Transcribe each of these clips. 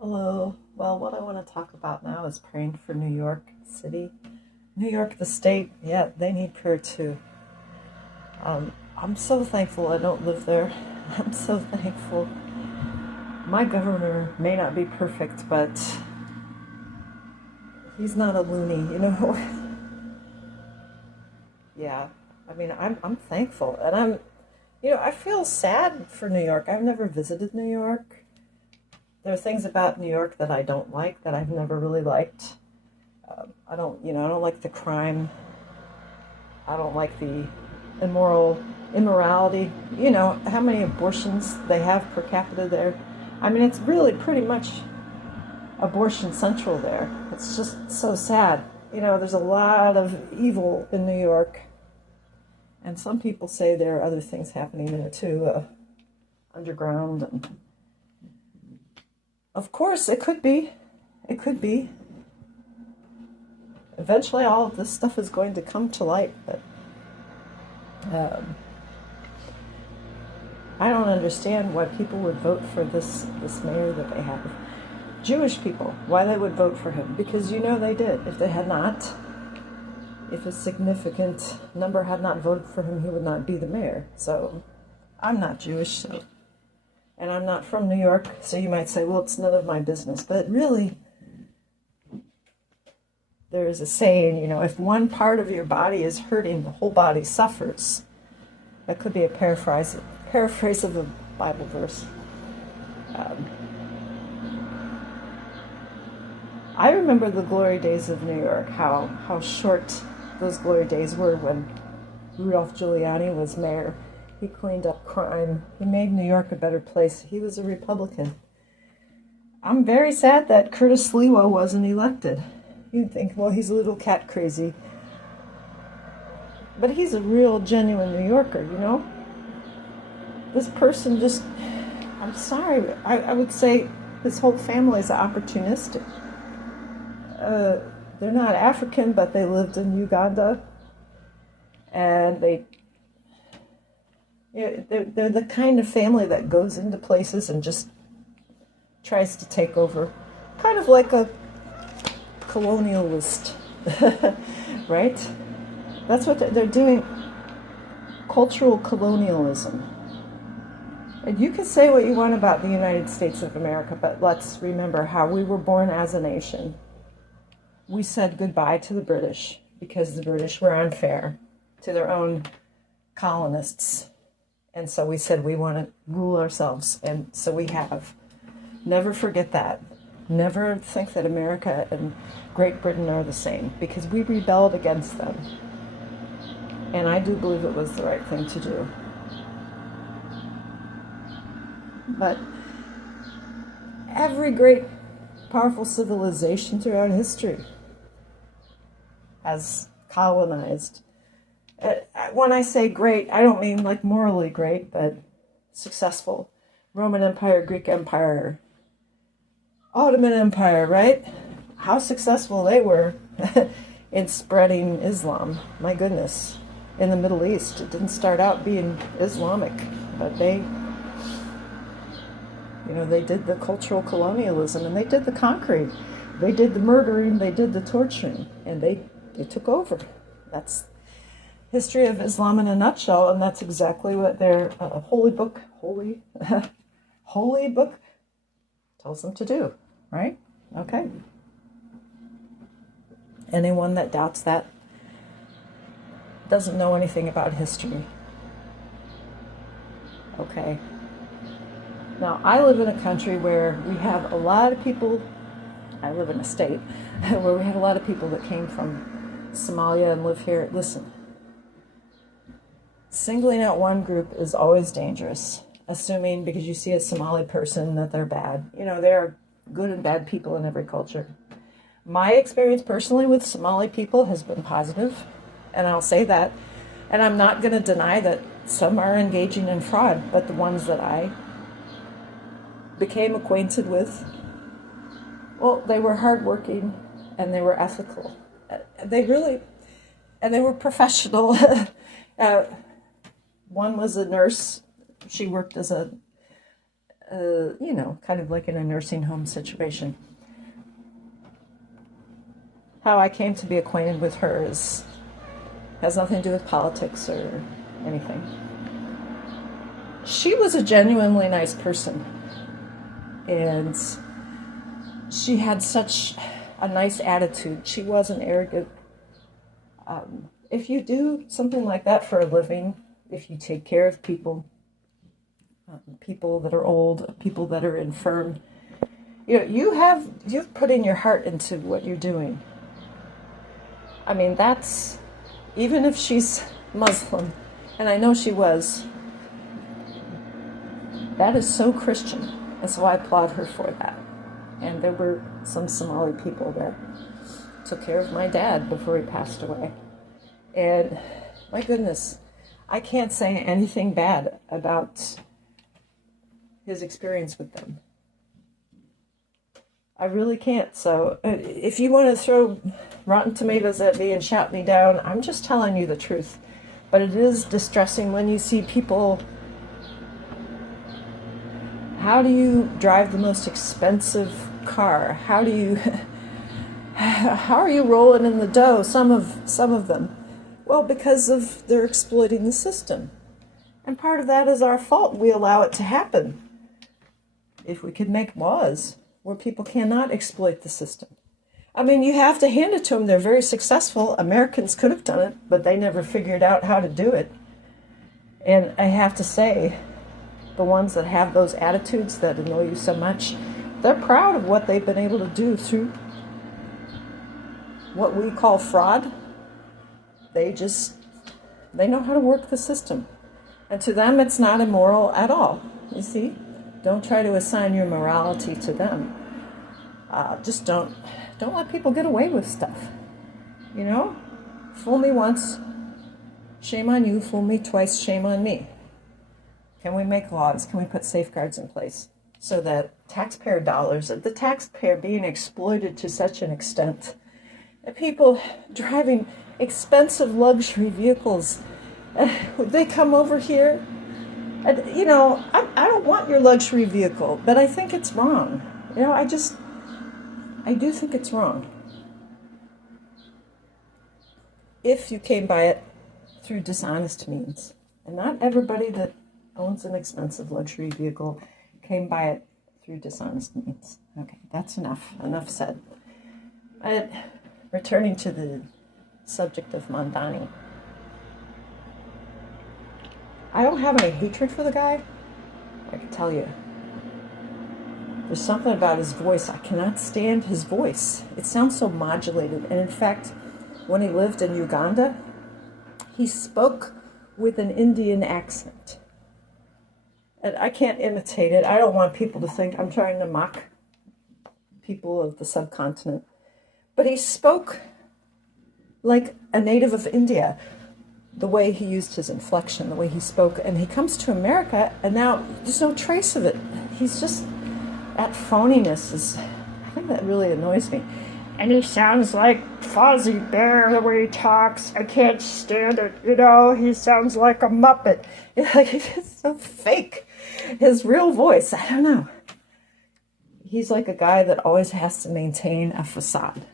Hello. Well, what I want to talk about now is praying for New York City. New York, the state, yeah, they need prayer too. I'm so thankful I don't live there. I'm so thankful. My governor may not be perfect, but he's not a loony, you know? Yeah, I mean, I'm thankful. And I feel sad for New York. I've never visited New York. There are things about New York that I don't like, that I've never really liked. I don't like the crime. I don't like the immorality. You know, how many abortions they have per capita there. I mean, it's really pretty much abortion central there. It's just so sad. You know, there's a lot of evil in New York. And some people say there are other things happening there too, underground. And of course, it could be. It could be. Eventually, all of this stuff is going to come to light. But um, I don't understand why people would vote for this mayor that they have. Jewish people, why they would vote for him. Because you know they did. If they had not, if a significant number had not voted for him, he would not be the mayor. So I'm not Jewish, and I'm not from New York, so you might say, well, it's none of my business. But really, there is a saying, you know, if one part of your body is hurting, the whole body suffers. That could be a paraphrase of a Bible verse. Um, I remember the glory days of New York, how short those glory days were when Rudolph Giuliani was mayor. He cleaned up crime. He made New York a better place. He was a Republican. I'm very sad that Curtis Sliwa wasn't elected. You'd think, well, he's a little cat crazy. But he's a real, genuine New Yorker, you know? This person just, I'm sorry, I would say his whole family is opportunistic. They're not African, but they lived in Uganda. And they're the kind of family that goes into places and just tries to take over. Kind of like a colonialist, right? That's what they're doing. Cultural colonialism. And you can say what you want about the United States of America, but let's remember how we were born as a nation. We said goodbye to the British because the British were unfair to their own colonists. And so we said we want to rule ourselves. And so we have. Never forget that. Never think that America and Great Britain are the same, because we rebelled against them. And I do believe it was the right thing to do. But every great, powerful civilization throughout history has colonized. When I say great, I don't mean like morally great, but successful. Roman Empire, Greek Empire, Ottoman Empire, right? How successful they were in spreading Islam. My goodness. In the Middle East, it didn't start out being Islamic, but they did the cultural colonialism, and they did the conquering. They did the murdering, they did the torturing, and they took over. That's history of Islam in a nutshell, and that's exactly what their holy book tells them to do, right? Okay. Anyone that doubts that doesn't know anything about history. Okay. Now, I live in a country where we have a lot of people, I live in a state where we have a lot of people that came from Somalia and live here. Listen, singling out one group is always dangerous, assuming because you see a Somali person that they're bad. You know, there are good and bad people in every culture. My experience personally with Somali people has been positive, and I'll say that. And I'm not going to deny that some are engaging in fraud, but the ones that I became acquainted with, well, they were hardworking and they were ethical. They were professional. One was a nurse. She worked as a you know, kind of like in a nursing home situation. How I came to be acquainted with her has nothing to do with politics or anything. She was a genuinely nice person, and she had such a nice attitude. She wasn't arrogant. If you do something like that for a living, if you take care of people, people that are old, people that are infirm, you know, you've put in your heart into what you're doing. I mean, that's, even if she's Muslim, and I know she was, that is so Christian, and so I applaud her for that. And there were some Somali people that took care of my dad before he passed away. And my goodness, I can't say anything bad about his experience with them. I really can't. So if you want to throw rotten tomatoes at me and shout me down, I'm just telling you the truth. But it is distressing when you see people. How do you drive the most expensive car? How are you rolling in the dough? Some of them. Well, because of they're exploiting the system. And part of that is our fault. We allow it to happen. If we could make laws where people cannot exploit the system. I mean, you have to hand it to them. They're very successful. Americans could have done it, but they never figured out how to do it. And I have to say, the ones that have those attitudes that annoy you so much, they're proud of what they've been able to do through what we call fraud. They know how to work the system. And to them, it's not immoral at all. You see? Don't try to assign your morality to them. Just don't let people get away with stuff. You know? Fool me once, shame on you. Fool me twice, shame on me. Can we make laws? Can we put safeguards in place so that taxpayer dollars, the taxpayer being exploited to such an extent, that people driving expensive luxury vehicles, they come over here, and, you know, I don't want your luxury vehicle, but I think it's wrong. You know, I do think it's wrong. If you came by it through dishonest means. And not everybody that owns an expensive luxury vehicle came by it through dishonest means. Okay, that's enough. Enough said. But returning to the subject of Mamdani, I don't have any hatred for the guy. I can tell you. There's something about his voice. I cannot stand his voice. It sounds so modulated. And in fact, when he lived in Uganda, he spoke with an Indian accent. And I can't imitate it. I don't want people to think I'm trying to mock people of the subcontinent. But he spoke like a native of India, the way he used his inflection, the way he spoke. And he comes to America, and now there's no trace of it. He's just, that phoniness is, I think that really annoys me. And he sounds like Fozzie Bear the way he talks. I can't stand it, you know. He sounds like a Muppet. It's so fake. His real voice, I don't know. He's like a guy that always has to maintain a facade.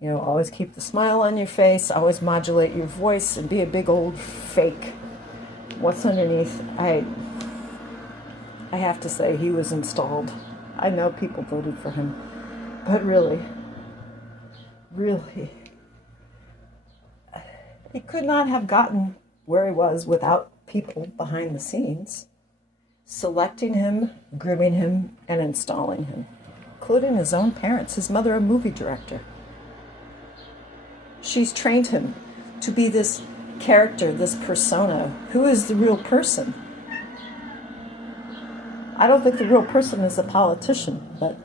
You know, always keep the smile on your face, always modulate your voice, and be a big old fake. What's underneath? I have to say, he was installed. I know people voted for him, but really, he could not have gotten where he was without people behind the scenes selecting him, grooming him, and installing him, including his own parents, his mother, a movie director. She's trained him to be this character, this persona. Who is the real person? I don't think the real person is a politician, but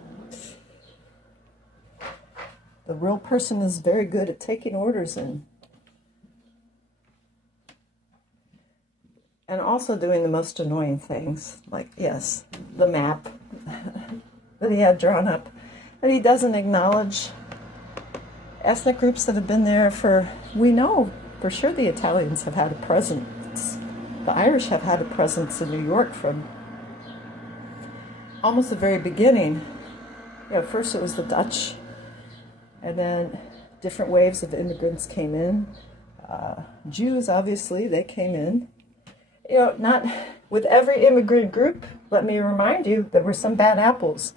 the real person is very good at taking orders and also doing the most annoying things, like, yes, the map that he had drawn up, that he doesn't acknowledge ethnic groups that have been there for, we know for sure the Italians have had a presence. The Irish have had a presence in New York from almost the very beginning, first it was the Dutch, and then different waves of immigrants came in. Jews, obviously, they came in. Not with every immigrant group. Let me remind you, there were some bad apples.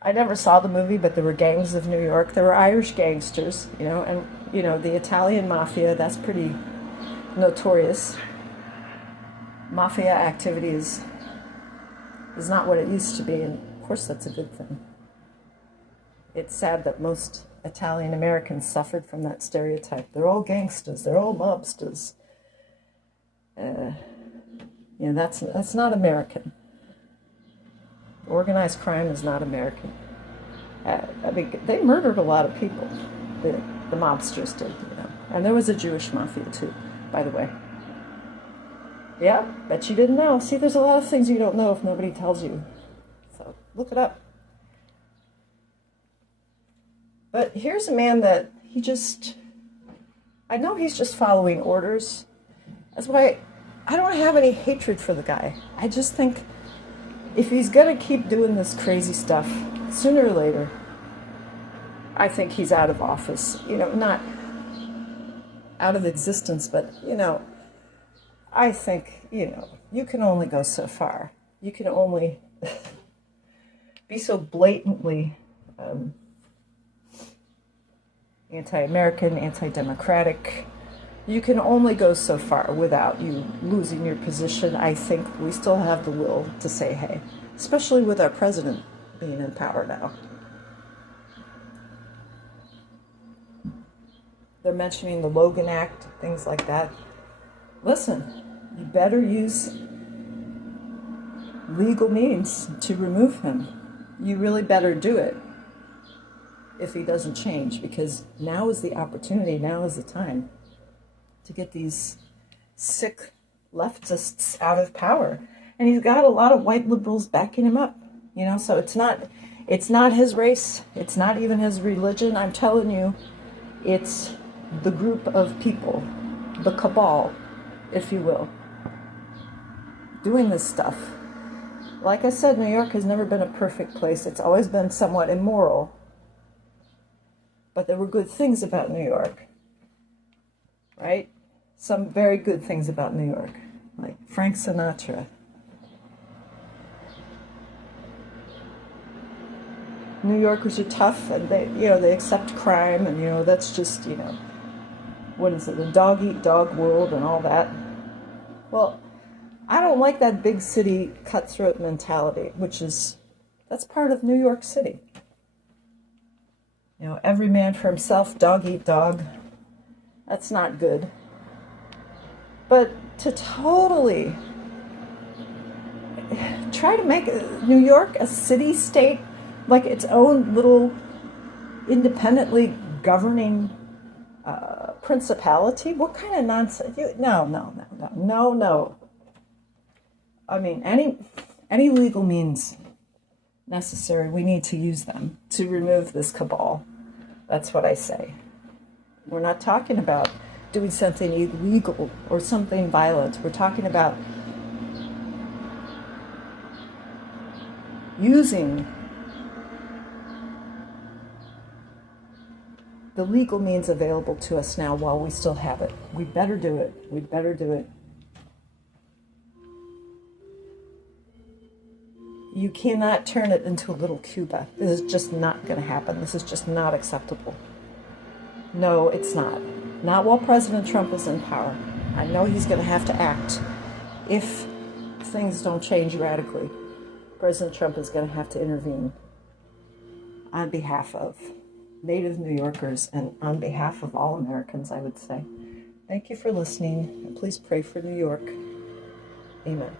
I never saw the movie, but there were gangs of New York. There were Irish gangsters, and, the Italian mafia, that's pretty notorious. Mafia activity is not what it used to be, and of course that's a good thing. It's sad that most Italian Americans suffered from that stereotype. They're all gangsters, they're all mobsters. That's not American. Organized crime is not American. They murdered a lot of people. The mobsters did, And there was a Jewish mafia too, by the way. Yeah, bet you didn't know. See, there's a lot of things you don't know if nobody tells you. So look it up. But here's a man that I know he's just following orders. That's why I don't have any hatred for the guy. I just think if he's going to keep doing this crazy stuff, sooner or later, I think he's out of office. Not out of existence, but, I think, you can only go so far. You can only be so blatantly anti-American, anti-democratic. You can only go so far without you losing your position. I think we still have the will to say, hey, especially with our president being in power now. They're mentioning the Logan Act, things like that. Listen, you better use legal means to remove him. You really better do it if he doesn't change, because now is the opportunity, now is the time to get these sick leftists out of power. And he's got a lot of white liberals backing him up, so it's not his race, it's not even his religion. I'm telling you, it's the group of people, the cabal, if you will, doing this stuff. Like I said, New York has never been a perfect place. It's always been somewhat immoral. But there were good things about New York, right? Some very good things about New York, like Frank Sinatra. New Yorkers are tough, and they accept crime, and that's just what is it, the dog eat dog world and all that. Well, I don't like that big city cutthroat mentality, that's part of New York City. Every man for himself, dog eat dog. That's not good. But to totally try to make New York a city-state, like its own little independently governing principality, what kind of nonsense? No. I mean, any legal means necessary, we need to use them to remove this cabal. That's what I say. We're not talking about doing something illegal or something violent. We're talking about using the legal means available to us now while we still have it. We better do it. We better do it. You cannot turn it into a little Cuba. This is just not going to happen. This is just not acceptable. No, it's not. Not while President Trump is in power. I know he's going to have to act if things don't change radically. President Trump is going to have to intervene on behalf of native New Yorkers and on behalf of all Americans, I would say. Thank you for listening. Please pray for New York. Amen.